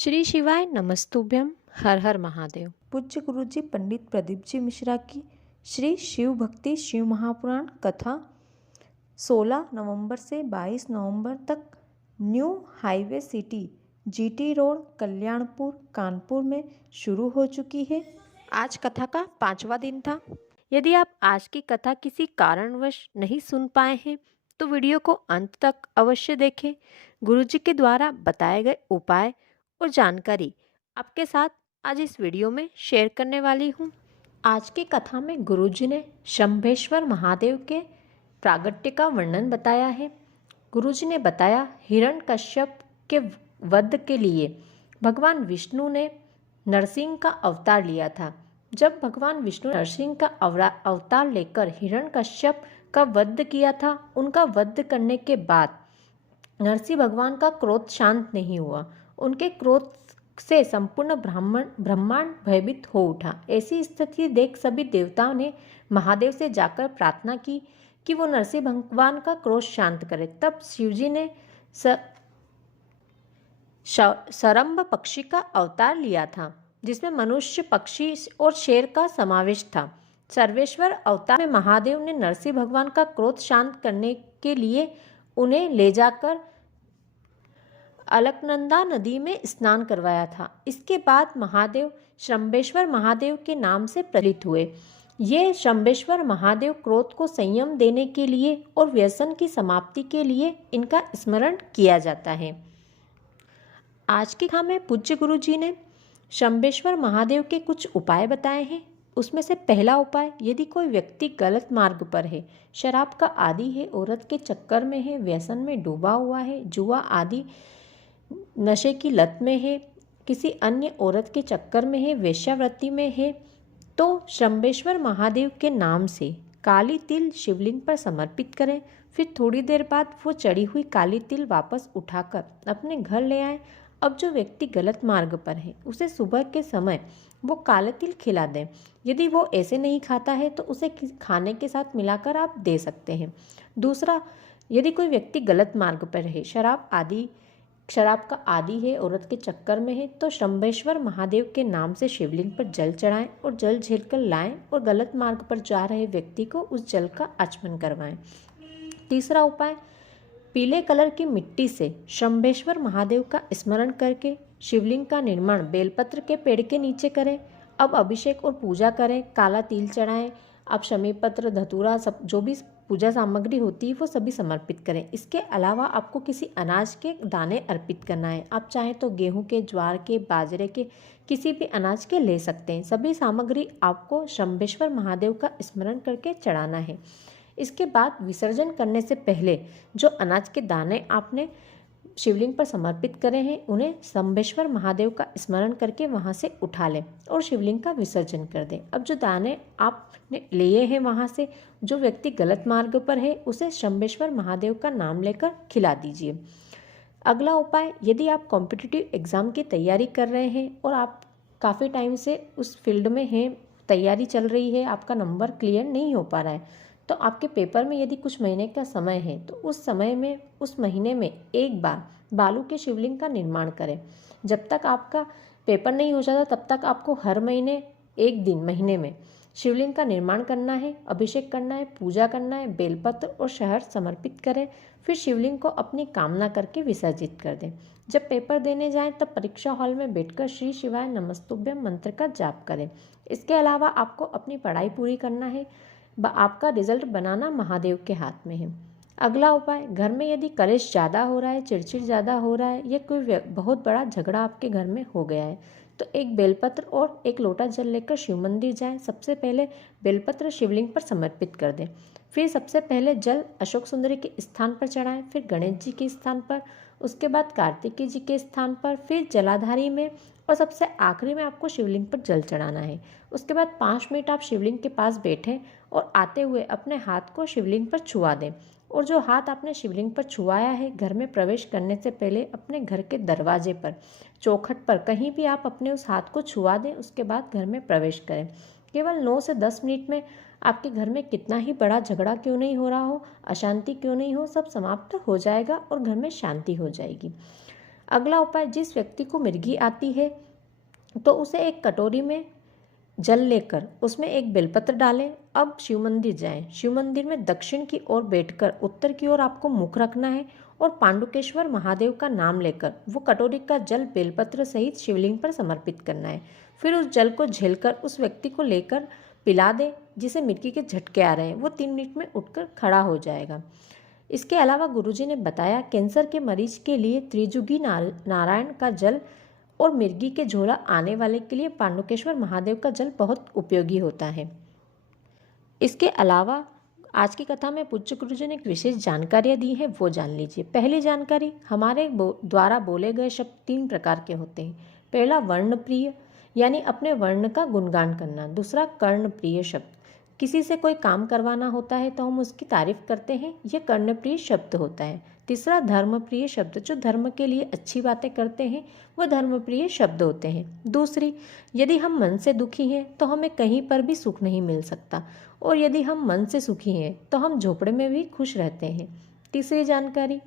श्री शिवाय नमस्तुभ्यम। हर हर महादेव। पूज्य गुरुजी पंडित प्रदीप जी मिश्रा की श्री शिव भक्ति शिव महापुराण कथा 16 नवंबर से 22 नवंबर तक new highway city GT road Kalyanpur Kanpur में शुरू हो चुकी है। आज कथा का 5वां दिन था। यदि आप आज की कथा किसी कारणवश नहीं सुन पाए हैं तो वीडियो को अंत तक अवश्य देखें। गुरुजी के द्वारा बताए गए उपाय और जानकारी आपके साथ आज इस वीडियो में शेयर करने वाली हूँ। आज की कथा में गुरुजी ने शंभेश्वर महादेव के प्रागट्य का वर्णन बताया है। गुरुजी ने बताया हिरण्यकश्यप के वध के लिए भगवान विष्णु ने नरसिंह का अवतार लिया था। जब भगवान विष्णु नरसिंह का अवतार लेकर हिरण्यकश्यप का वध किया था, उनका वध करने के बाद नरसिंह भगवान का क्रोध शांत नहीं हुआ। उनके क्रोध से संपूर्ण ब्रह्मांड भयभीत हो उठा। ऐसी स्थिति देख सभी देवताओं ने महादेव से जाकर प्रार्थना की कि वो नरसिंह भगवान का क्रोध शांत करे। तब शिवजी ने सरम्भ पक्षी का अवतार लिया था, जिसमें मनुष्य, पक्षी और शेर का समावेश था। सर्वेश्वर अवतार में महादेव ने नरसिंह भगवान का क्रोध शांत करने के लिए उन्हें ले जाकर अलकनंदा नदी में स्नान करवाया था। इसके बाद महादेव शंभेश्वर महादेव के नाम से प्रचलित हुए। ये शंभेश्वर महादेव क्रोध को संयम देने के लिए और व्यसन की समाप्ति के लिए इनका स्मरण किया जाता है। आज की कथा में पूज्य गुरु जी ने शंभेश्वर महादेव के कुछ उपाय बताए हैं। उसमें से पहला उपाय, यदि कोई व्यक्ति गलत मार्ग पर है, शराब का आदी है, औरत के चक्कर में है, व्यसन में डूबा हुआ है, जुआ आदि नशे की लत में है, किसी अन्य औरत के चक्कर में है, वेश्यावृत्ति में है, तो शंभेश्वर महादेव के नाम से काली तिल शिवलिंग पर समर्पित करें। फिर थोड़ी देर बाद वो चढ़ी हुई काली तिल वापस उठाकर अपने घर ले आए। अब जो व्यक्ति गलत मार्ग पर है, उसे सुबह के समय वो काले तिल खिला दें। यदि वो ऐसे नहीं खाता है तो उसे खाने के साथ मिलाकर आप दे सकते हैं। दूसरा, यदि कोई व्यक्ति गलत मार्ग पर है, शराब का आदी है, औरत के चक्कर में है, तो शंभेश्वर महादेव के नाम से शिवलिंग पर जल चढ़ाएं और जल झेल कर लाएं और गलत मार्ग पर जा रहे व्यक्ति को उस जल का आचमन करवाएं। तीसरा उपाय, पीले कलर की मिट्टी से शंभेश्वर महादेव का स्मरण करके शिवलिंग का निर्माण बेलपत्र के पेड़ के नीचे करें। अब अभिषेक और पूजा करें, काला तिल चढ़ाएं। आप शमी पत्र, धतूरा, सब जो भी पूजा सामग्री होती है वो सभी समर्पित करें। इसके अलावा आपको किसी अनाज के दाने अर्पित करना है। आप चाहें तो गेहूं के, ज्वार के, बाजरे के, किसी भी अनाज के ले सकते हैं। सभी सामग्री आपको शंभेश्वर महादेव का स्मरण करके चढ़ाना है। इसके बाद विसर्जन करने से पहले जो अनाज के दाने आपने शिवलिंग पर समर्पित करे हैं, उन्हें शंभेश्वर महादेव का स्मरण करके वहाँ से उठा लें और शिवलिंग का विसर्जन कर दें। अब जो दाने आपने लिए हैं वहाँ से, जो व्यक्ति गलत मार्ग पर है, उसे शंभेश्वर महादेव का नाम लेकर खिला दीजिए। अगला उपाय, यदि आप कॉम्पिटिटिव एग्ज़ाम की तैयारी कर रहे हैं और आप काफ़ी टाइम से उस फील्ड में हैं, तैयारी चल रही है, आपका नंबर क्लियर नहीं हो पा रहा है, तो आपके पेपर में यदि कुछ महीने का समय है तो उस समय में, उस महीने में एक बार बालू के शिवलिंग का निर्माण करें। जब तक आपका पेपर नहीं हो जाता तब तक आपको हर महीने एक दिन महीने में शिवलिंग का निर्माण करना है, अभिषेक करना है, पूजा करना है, बेलपत्र और शहद समर्पित करें। फिर शिवलिंग को अपनी कामना करके विसर्जित कर दें। जब पेपर देने जाएं तब परीक्षा हॉल में बैठकर श्री शिवाय नमस्तुभ्यम मंत्र का जाप करें। इसके अलावा आपको अपनी पढ़ाई पूरी करना है। आपका रिजल्ट बनाना महादेव के हाथ में है। अगला उपाय, घर में यदि कलेश ज़्यादा हो रहा है, चिड़चिड़ ज़्यादा हो रहा है, या कोई बहुत बड़ा झगड़ा आपके घर में हो गया है, तो एक बेलपत्र और एक लोटा जल लेकर शिव मंदिर जाएं। सबसे पहले बेलपत्र शिवलिंग पर समर्पित कर दें। फिर सबसे पहले जल अशोक सुंदरी के स्थान पर चढ़ाएं, फिर गणेश जी के स्थान पर, उसके बाद कार्तिकेय जी के स्थान पर, फिर जलाधारी में, और सबसे आखिरी में आपको शिवलिंग पर जल चढ़ाना है। उसके बाद 5 मिनट आप शिवलिंग के पास बैठें और आते हुए अपने हाथ को शिवलिंग पर छुआ दें। और जो हाथ आपने शिवलिंग पर छुआया है, घर में प्रवेश करने से पहले अपने घर के दरवाजे पर, चौखट पर, कहीं भी आप अपने उस हाथ को छुआ दें। उसके बाद घर में प्रवेश करें। केवल 9 से 10 मिनट में आपके घर में कितना ही बड़ा झगड़ा क्यों नहीं हो रहा हो, अशांति क्यों नहीं हो, सब समाप्त हो जाएगा और घर में शांति हो जाएगी। अगला उपाय, जिस व्यक्ति को मिर्गी आती है तो उसे एक कटोरी में जल लेकर उसमें एक बेलपत्र डालें। अब शिव मंदिर जाएं। शिव मंदिर में दक्षिण की ओर बैठकर उत्तर की ओर आपको मुख रखना है और पांडुकेश्वर महादेव का नाम लेकर वो कटोरी का जल बेलपत्र सहित शिवलिंग पर समर्पित करना है। फिर उस जल को झेलकर उस व्यक्ति को लेकर पिला दें जिसे मिर्गी के झटके आ रहे हैं। वो 3 मिनट में उठकर खड़ा हो जाएगा। इसके अलावा गुरुजी ने बताया, कैंसर के मरीज के लिए त्रिजुगी नारायण का जल और मिर्गी के झोला आने वाले के लिए पांडुकेश्वर महादेव का जल बहुत उपयोगी होता है। इसके अलावा आज की कथा में पूज्य गुरुजी ने एक विशेष जानकारियाँ दी हैं, वो जान लीजिए। पहली जानकारी, हमारे द्वारा बोले गए शब्द 3 प्रकार के होते हैं। पहला वर्णप्रिय, यानी अपने वर्ण का गुणगान करना। दूसरा कर्णप्रिय शब्द, किसी से कोई काम करवाना होता है तो हम उसकी तारीफ करते हैं, यह कर्णप्रिय शब्द होता है। तीसरा धर्मप्रिय शब्द, जो धर्म के लिए अच्छी बातें करते हैं वह धर्मप्रिय शब्द होते हैं। दूसरी, यदि हम मन से दुखी हैं तो हमें कहीं पर भी सुख नहीं मिल सकता, और यदि हम मन से सुखी हैं तो हम झोपड़े में भी खुश रहते हैं। तीसरी जानकारी,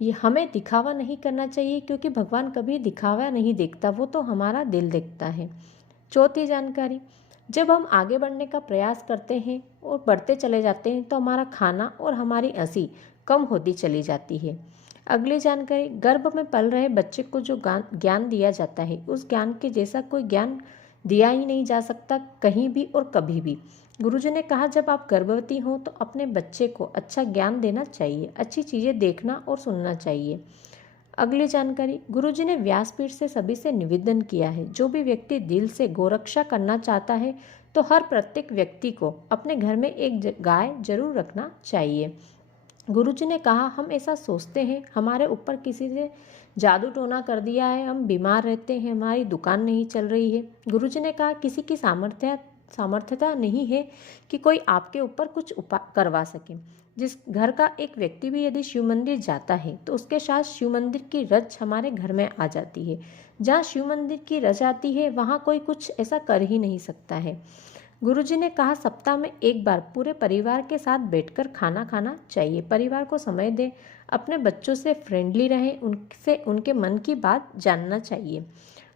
ये हमें दिखावा नहीं करना चाहिए, क्योंकि भगवान कभी दिखावा नहीं देखता, वो तो हमारा दिल देखता है। चौथी जानकारी, जब हम आगे बढ़ने का प्रयास करते हैं और बढ़ते चले जाते हैं तो हमारा खाना और हमारी हंसी कम होती चली जाती है। अगली जानकारी, गर्भ में पल रहे बच्चे को जो ज्ञान दिया जाता है उस ज्ञान के जैसा कोई ज्ञान दिया ही नहीं जा सकता कहीं भी और कभी भी। गुरुजी ने कहा, जब आप गर्भवती हो तो अपने बच्चे को अच्छा ज्ञान देना चाहिए, अच्छी चीज़ें देखना और सुनना चाहिए। अगली जानकारी, गुरुजी ने व्यासपीठ से सभी से निवेदन किया है, जो भी व्यक्ति दिल से गोरक्षा करना चाहता है तो हर प्रत्येक व्यक्ति को अपने घर में एक गाय जरूर रखना चाहिए। गुरुजी ने कहा, हम ऐसा सोचते हैं हमारे ऊपर किसी ने जादू टोना कर दिया है, हम बीमार रहते हैं, हमारी दुकान नहीं चल रही है। गुरुजी ने कहा, किसी की सामर्थ्यता नहीं है कि कोई आपके ऊपर कुछ करवा सके। जिस घर का एक व्यक्ति भी यदि शिव मंदिर जाता है तो उसके साथ शिव मंदिर की रज हमारे घर में आ जाती है। जहाँ शिव मंदिर की रज आती है वहाँ कोई कुछ ऐसा कर ही नहीं सकता है। गुरुजी ने कहा, सप्ताह में एक बार पूरे परिवार के साथ बैठकर खाना खाना चाहिए, परिवार को समय दें, अपने बच्चों से फ्रेंडली रहें, उनसे उनके मन की बात जानना चाहिए।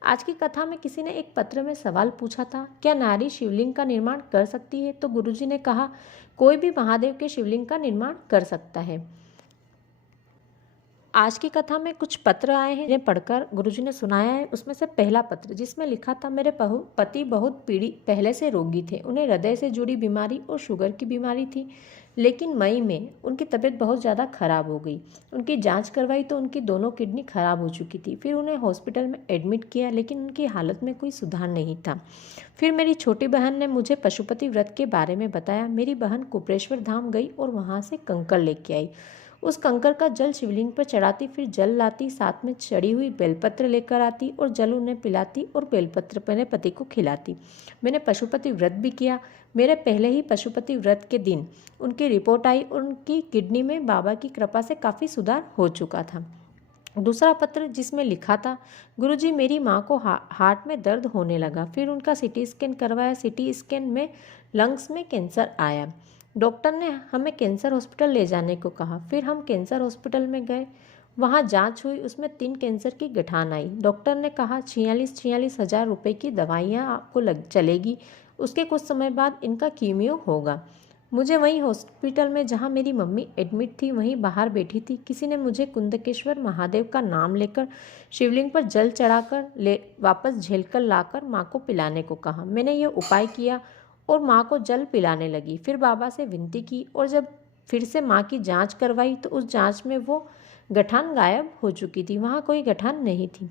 आज की कथा में किसी ने एक पत्र में सवाल पूछा था, क्या नारी शिवलिंग का निर्माण कर सकती है? तो गुरुजी ने कहा, कोई भी महादेव के शिवलिंग का निर्माण कर सकता है। आज की कथा में कुछ पत्र आए हैं जिन्हें पढ़कर गुरुजी ने सुनाया है। उसमें से पहला पत्र, जिसमें लिखा था, मेरे पति बहुत पहले से रोगी थे, उन्हें हृदय से जुड़ी बीमारी और शुगर की बीमारी थी, लेकिन मई में उनकी तबीयत बहुत ज़्यादा खराब हो गई। उनकी जांच करवाई तो उनकी दोनों किडनी खराब हो चुकी थी। फिर उन्हें हॉस्पिटल में एडमिट किया, लेकिन उनकी हालत में कोई सुधार नहीं था। फिर मेरी छोटी बहन ने मुझे पशुपति व्रत के बारे में बताया। मेरी बहन कुबेरेश्वर धाम गई और वहाँ से कंकड़ लेके आई। उस कंकड़ का जल शिवलिंग पर चढ़ाती, फिर जल लाती, साथ में चढ़ी हुई बेलपत्र लेकर आती और जल उन्हें पिलाती और बेलपत्र मेरे पति को खिलाती। मैंने पशुपति व्रत भी किया। मेरे पहले ही पशुपति व्रत के दिन उनकी रिपोर्ट आई और उनकी किडनी में बाबा की कृपा से काफ़ी सुधार हो चुका था। दूसरा पत्र, जिसमें लिखा था, गुरुजी, मेरी माँ को हार्ट में दर्द होने लगा, फिर उनका सीटी स्कैन करवाया, सीटी स्कैन में लंग्स में कैंसर आया। डॉक्टर ने हमें कैंसर हॉस्पिटल ले जाने को कहा। फिर हम कैंसर हॉस्पिटल में गए, वहाँ जांच हुई, उसमें 3 कैंसर की गठान आई। डॉक्टर ने कहा 46 हज़ार रुपये की दवाइयाँ आपको चलेगी, उसके कुछ समय बाद इनका कीमियो होगा। मुझे वहीं हॉस्पिटल में जहाँ मेरी मम्मी एडमिट थी वहीं बाहर बैठी थी, किसी ने मुझे कुंदकेश्वर महादेव का नाम लेकर शिवलिंग पर जल चढ़ाकर वापस झेलकर लाकर माँ को पिलाने को कहा। मैंने ये उपाय किया और माँ को जल पिलाने लगी। फिर बाबा से विनती की और जब फिर से माँ की जांच करवाई तो उस जांच में वो गठान गायब हो चुकी थी, वहाँ कोई गठान नहीं थी।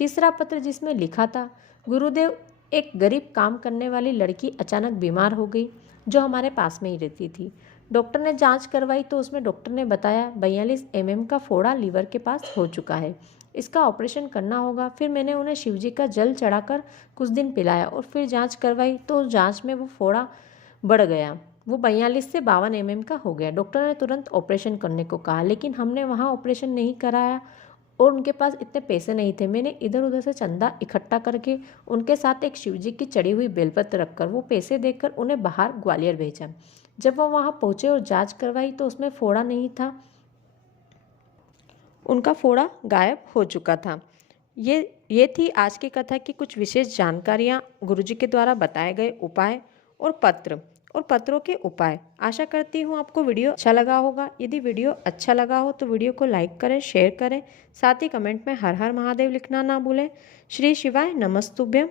तीसरा पत्र, जिसमें लिखा था, गुरुदेव, एक गरीब काम करने वाली लड़की अचानक बीमार हो गई जो हमारे पास में ही रहती थी। डॉक्टर ने जांच करवाई तो उसमें डॉक्टर ने बताया 42 mm का फोड़ा लीवर के पास हो चुका है, इसका ऑपरेशन करना होगा। फिर मैंने उन्हें शिवजी का जल चढ़ाकर कुछ दिन पिलाया और फिर जांच करवाई तो उस जांच में वो फोड़ा बढ़ गया, वो 42 से 52 mm का हो गया। डॉक्टर ने तुरंत ऑपरेशन करने को कहा, लेकिन हमने वहाँ ऑपरेशन नहीं कराया और उनके पास इतने पैसे नहीं थे। मैंने इधर उधर से चंदा इकट्ठा करके उनके साथ एक शिवजी की चढ़ी हुई बेलपत्र रखकर वो पैसे देकर उन्हें बाहर ग्वालियर भेजा। जब वो वहाँ पहुँचे और जांच करवाई तो उसमें फोड़ा नहीं था उनका फोड़ा गायब हो चुका था। ये थी आज की कथा की कुछ विशेष जानकारियाँ, गुरुजी के द्वारा बताए गए उपाय और पत्रों के उपाय। आशा करती हूँ आपको वीडियो अच्छा लगा होगा। यदि वीडियो अच्छा लगा हो तो वीडियो को लाइक करें, शेयर करें, साथ ही कमेंट में हर हर महादेव लिखना ना भूलें। श्री शिवाय नमस्तुभ्यं।